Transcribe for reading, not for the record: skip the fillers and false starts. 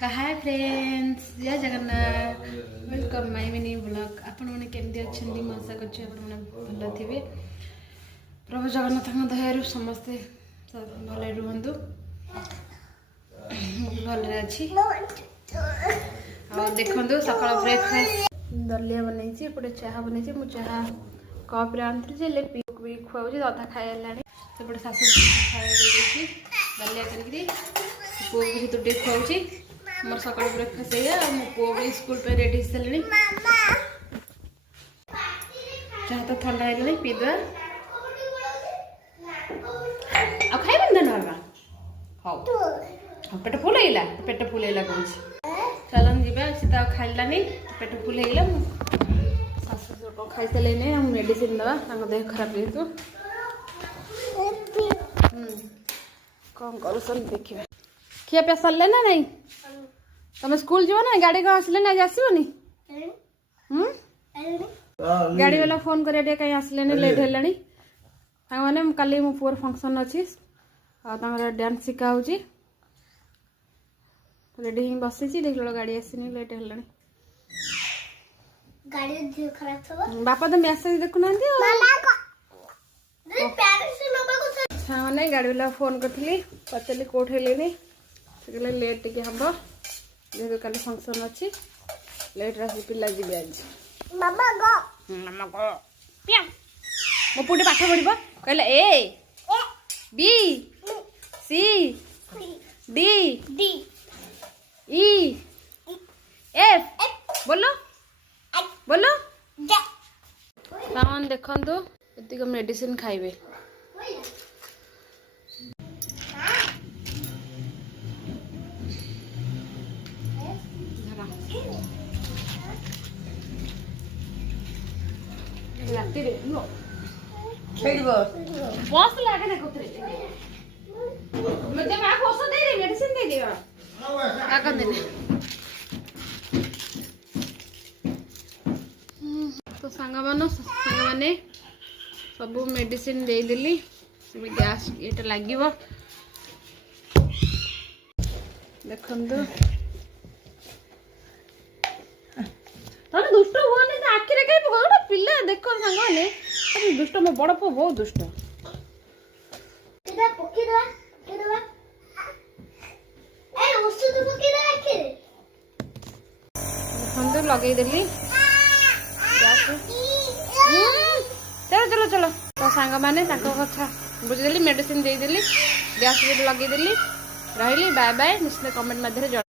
Hi friends, जय Jagannath, welcome my mini blog. आपण मैंने केमती अच्छा मैं आशा कर भल थे। प्रभु जगन्नाथ दयारू समस्ते भल रुहतु। भल अच्छी देखो सकाल ब्रेकफास्ट दलिया बनई एपटे चाह बनई। मुझे चाह कप आनी पी भी खुआऊँ अधा खाई सेपटे शाशु खाई दलिया करके पुओ भी तुटे खुआऊँ। मोर सकाल ब्रेकफास्ट है। मो पुओ भी स्कूल पे रेडी सारे चाह तो ठंडा है पीदा आ खाइबन देन बाबा। हाँ पेट फुल है कौन चलन जी सीधा खाइलानी पेट फुल है। शाशु खाई सारे मेडिसिन दवा देह खराब जेहतु कौन कर देखिए। खिया पिया सरले ना नहीं तुम स्कूल जीव ना गाड़ी कौन आसले ना आसबनी गाड़ी वाला फोन कर कहीं आसले लेट है मैंने काली मो पुअर फंक्शन अच्छी डांस शिखा रेडी ही बसी देख लो गाड़ी आसनी लेट है। बापा तो मैसेज देखुना मैंने गाड़ी वाला फोन करी पचारि कौटे ले लेट टे हम जेहतु कल फंक्शन अच्छी लेट आस पिला जी आज मो पुटे पाठ पढ़ कहला A B C D E F बोलो बोलो सामान देखो ये मेडिसिन खाइबे। बस लागे ना मुझे मां को औषध दे दे मेडिसिन दे दियो क्या कर देने। तो सांग माने सब मेडिसिन दे देली गैस ये लगे देखो तमें दुष्ट हुआ आखिरे कहीं पका पिला देख सांग मैंने दुष्ट मो बड़ पु बहुत दुष्ट लगे देली चलो चलो चलो तो सांग मैंने कथा बुझीदेली मेडिसिन देदेली गैस भी लगेदेली रही बाय बाय निश्चित कमेंट मध्य